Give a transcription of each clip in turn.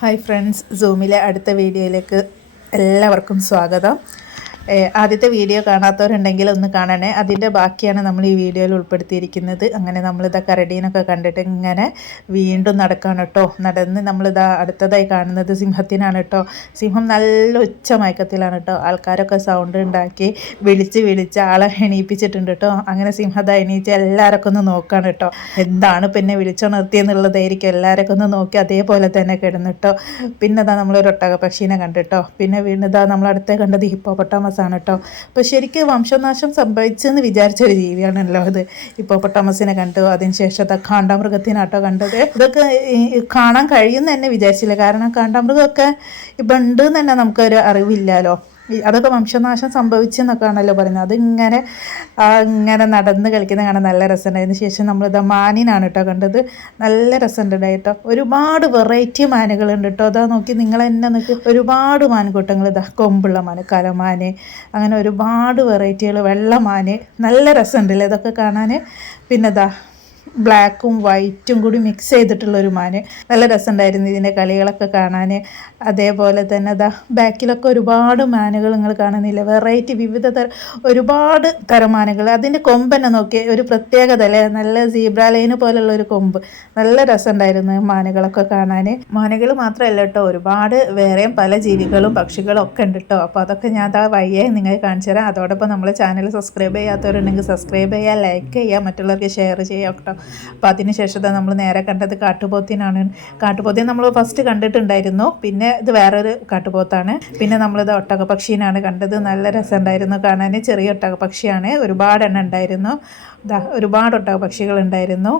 Hi friends, സൂമിലെ അടുത്ത വീഡിയോയിലേക്ക് എല്ലാവർക്കും സ്വാഗതം. ആദ്യത്തെ വീഡിയോ കാണാത്തവരുണ്ടെങ്കിൽ ഒന്ന് കാണണേ. അതിൻ്റെ ബാക്കിയാണ് നമ്മൾ ഈ വീഡിയോയിൽ ഉൾപ്പെടുത്തിയിരിക്കുന്നത്. അങ്ങനെ നമ്മളിതാ കരടീനൊക്കെ കണ്ടിട്ട് ഇങ്ങനെ വീണ്ടും നടക്കുകയാണ് കേട്ടോ. നടന്ന് നമ്മളിതാ അടുത്തതായി കാണുന്നത് സിംഹത്തിനാണ് കേട്ടോ. സിംഹം നല്ല ഉച്ച മയക്കത്തിലാണ് കേട്ടോ. ആൾക്കാരൊക്കെ സൗണ്ട് ഉണ്ടാക്കി വിളിച്ച് ആളെ എണീപ്പിച്ചിട്ടുണ്ട് കേട്ടോ. അങ്ങനെ സിംഹത എണീച്ച് എല്ലാവരൊക്കെ ഒന്ന് നോക്കുകയാണ് കേട്ടോ. എന്താണ് പിന്നെ വിളിച്ചുണർത്തിയെന്നുള്ളതായിരിക്കും. എല്ലാവരൊക്കെ ഒന്ന് നോക്കി അതേപോലെ തന്നെ കിടന്നിട്ടോ. പിന്നെ ഇതാ നമ്മളൊരു ഒട്ടകപ്പക്ഷീനെ കണ്ടിട്ടോ. പിന്നെ വീണ്ടും ഇതാ നമ്മളടുത്തേ കണ്ടത് ഹിപ്പോപ്പൊട്ടാമസ് ആണ് കേട്ടോ. അപ്പോൾ ശരിക്കും വംശനാശം സംഭവിച്ചെന്ന് വിചാരിച്ചൊരു ജീവിയാണല്ലോ ഇത്. ഹിപ്പോപ്പൊട്ടാമസിനെ കണ്ടു. അതിനുശേഷം കാണ്ടാമൃഗത്തിനാട്ടോ കണ്ടത്. ഇതൊക്കെ കാണാൻ കഴിയുമെന്ന് തന്നെ വിചാരിച്ചില്ല. കാരണം കാണ്ടാമൃഗമൊക്കെ ഇപ്പം ഉണ്ട് എന്ന് തന്നെ നമുക്കൊരു അറിവില്ലല്ലോ. അതൊക്കെ വംശനാശം സംഭവിച്ചെന്നൊക്കെ ആണല്ലോ പറയുന്നത്. അതിങ്ങനെ ഇങ്ങനെ നടന്ന് കളിക്കുന്ന കാണാൻ നല്ല രസമുണ്ടായതിനു ശേഷം നമ്മളിതാ മാനിനാണ് കേട്ടോ കണ്ടത്. നല്ല രസമുണ്ടായിട്ടോ. ഒരുപാട് വെറൈറ്റി മാനുകളുണ്ട് കേട്ടോ. അതാ നോക്കി നിങ്ങൾ തന്നെ നോക്കി, ഒരുപാട് മാൻകൂട്ടങ്ങൾ. ഇതാ കൊമ്പുള്ള മാന്, കലമാന്, അങ്ങനെ ഒരുപാട് വെറൈറ്റികൾ. വെള്ളമാന് നല്ല രസമുണ്ടല്ലേ ഇതൊക്കെ കാണാൻ. പിന്നെ ഇതാ ബ്ലാക്കും വൈറ്റും കൂടി മിക്സ് ചെയ്തിട്ടുള്ളൊരു മാന്. നല്ല രസമുണ്ടായിരുന്നു ഇതിൻ്റെ കളികളൊക്കെ കാണാൻ. അതേപോലെ തന്നെ അതാ ബാക്കിലൊക്കെ ഒരുപാട് മാനുകൾ നിങ്ങൾ കാണുന്നില്ല. വെറൈറ്റി വിവിധ ഒരുപാട് തരം മാനുകൾ. അതിൻ്റെ കൊമ്പന്നെ നോക്കി, ഒരു പ്രത്യേകത അല്ലേ. നല്ല സീബ്ര ലൈന് പോലുള്ള ഒരു കൊമ്പ്. നല്ല രസമുണ്ടായിരുന്നു മാനുകളൊക്കെ കാണാൻ. മാനുകൾ മാത്രമല്ല കേട്ടോ, ഒരുപാട് വേറെയും പല ജീവികളും പക്ഷികളും ഒക്കെ ഉണ്ട് കേട്ടോ. അപ്പോൾ അതൊക്കെ ഞാൻ അതാ വയ്യേ നിങ്ങൾക്ക് കാണിച്ചു തരാം. അതോടൊപ്പം നമ്മൾ ചാനൽ സബ്സ്ക്രൈബ് ചെയ്യാത്തവരുണ്ടെങ്കിൽ സബ്സ്ക്രൈബ് ചെയ്യുക, ലൈക്ക് ചെയ്യുക, മറ്റുള്ളവർക്ക് ഷെയർ ചെയ്യുക കേട്ടോ. അപ്പോൾ അതിന് ശേഷം നമ്മൾ നേരെ കണ്ടത് കാട്ടുപോത്തിനാണ്. കാട്ടുപോത്തിനെ നമ്മൾ ഫസ്റ്റ് കണ്ടിട്ടുണ്ടായിരുന്നു. പിന്നെ ഇത് വേറൊരു കാട്ടുപോത്താണ്. പിന്നെ നമ്മളിത് ഒട്ടകപ്പക്ഷീനാണ് കണ്ടത്. നല്ല രസമുണ്ടായിരുന്നു കാണാൻ. ചെറിയ ഒട്ടകപ്പക്ഷിയാണ്. ഒരുപാട് എണ്ണം ഉണ്ടായിരുന്നു. ഒരുപാട് ഒട്ടകപ്പക്ഷികൾ ഉണ്ടായിരുന്നു.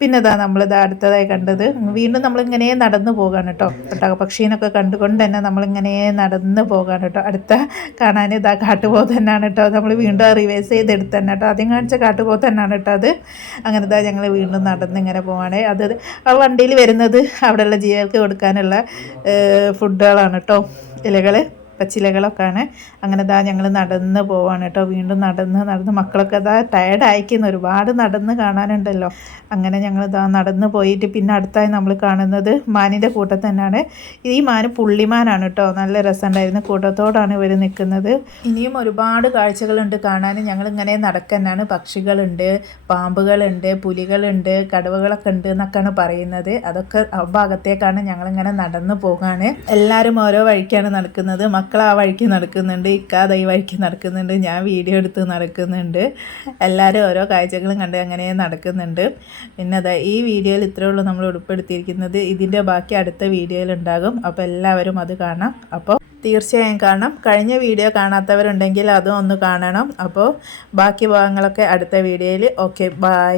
പിന്നെ നമ്മളിത് അടുത്തതായി കണ്ടത് വീണ്ടും നമ്മളിങ്ങനെ നടന്നു പോകാണ് കേട്ടോ. ഒട്ടകപ്പക്ഷീനൊക്കെ കണ്ടുകൊണ്ട് തന്നെ നമ്മളിങ്ങനെ നടന്ന് പോകാണ് കേട്ടോ. അടുത്ത കാണാൻ കാട്ടുപോത്ത് തന്നെയാണ് കേട്ടോ. നമ്മൾ വീണ്ടും റിവേഴ്സ് ചെയ്തെടുത്ത് തന്നെ കേട്ടോ. ആദ്യം കാണിച്ച കാട്ടുപോത്ത് തന്നെയാണ് കേട്ടോ അത്. അങ്ങനെ ഞങ്ങൾ വീണ്ടും നടന്ന് ഇങ്ങനെ പോവാണ്. അത് ആ വണ്ടിയിൽ വരുന്നത് അവിടെയുള്ള ജീവികൾക്ക് കൊടുക്കാനുള്ള ഫുഡുകളാണ് കേട്ടോ. ഇലകൾ, പച്ചിലകളൊക്കെയാണ്. അങ്ങനെ ഞങ്ങൾ നടന്ന് പോവാണ് കേട്ടോ. വീണ്ടും നടന്ന് മക്കളൊക്കെ ടയർഡ് അയക്കുന്നു. ഒരുപാട് നടന്ന് കാണാനുണ്ടല്ലോ. അങ്ങനെ ഞങ്ങൾ നടന്ന് പോയിട്ട് പിന്നെ അടുത്തായി നമ്മൾ കാണുന്നത് മാനിൻ്റെ കൂട്ടത്തിൽ തന്നെയാണ്. ഈ മാന് പുള്ളിമാനാണ് കേട്ടോ. നല്ല രസമുണ്ടായിരുന്നു. കൂട്ടത്തോടാണ് ഇവർ നിൽക്കുന്നത്. ഇനിയും ഒരുപാട് കാഴ്ചകളുണ്ട് കാണാൻ. ഞങ്ങളിങ്ങനെ നടക്കാനാണ്. പക്ഷികളുണ്ട്, പാമ്പുകളുണ്ട്, പുലികളുണ്ട്, കടുവകളൊക്കെ ഉണ്ട് എന്നൊക്കെയാണ് പറയുന്നത്. അതൊക്കെ ആ ഭാഗത്തേക്കാണ് ഞങ്ങളിങ്ങനെ നടന്ന് പോകാണ്. എല്ലാവരും ഓരോ വഴിക്കാണ് നടക്കുന്നത്. മക്കൾ ആ വഴിക്ക് നടക്കുന്നുണ്ട്, ഇക്കാത ഈ വഴിക്ക് നടക്കുന്നുണ്ട്, ഞാൻ വീഡിയോ എടുത്ത് നടക്കുന്നുണ്ട്. എല്ലാവരും ഓരോ കാഴ്ചകളും കണ്ട് അങ്ങനെ നടക്കുന്നുണ്ട്. പിന്നെ ഈ വീഡിയോയിൽ ഇത്രയേ ഉള്ളൂ നമ്മൾ ഉൾപ്പെടുത്തിയിരിക്കുന്നത്. ഇതിൻ്റെ ബാക്കി അടുത്ത വീഡിയോയിൽ ഉണ്ടാകും. അപ്പോൾ എല്ലാവരും അത് കാണാം. അപ്പോൾ തീർച്ചയായും കാണാം. കഴിഞ്ഞ വീഡിയോ കാണാത്തവരുണ്ടെങ്കിൽ അതും ഒന്ന് കാണണം. അപ്പോൾ ബാക്കി ഭാഗങ്ങളൊക്കെ അടുത്ത വീഡിയോയിൽ. Okay, by.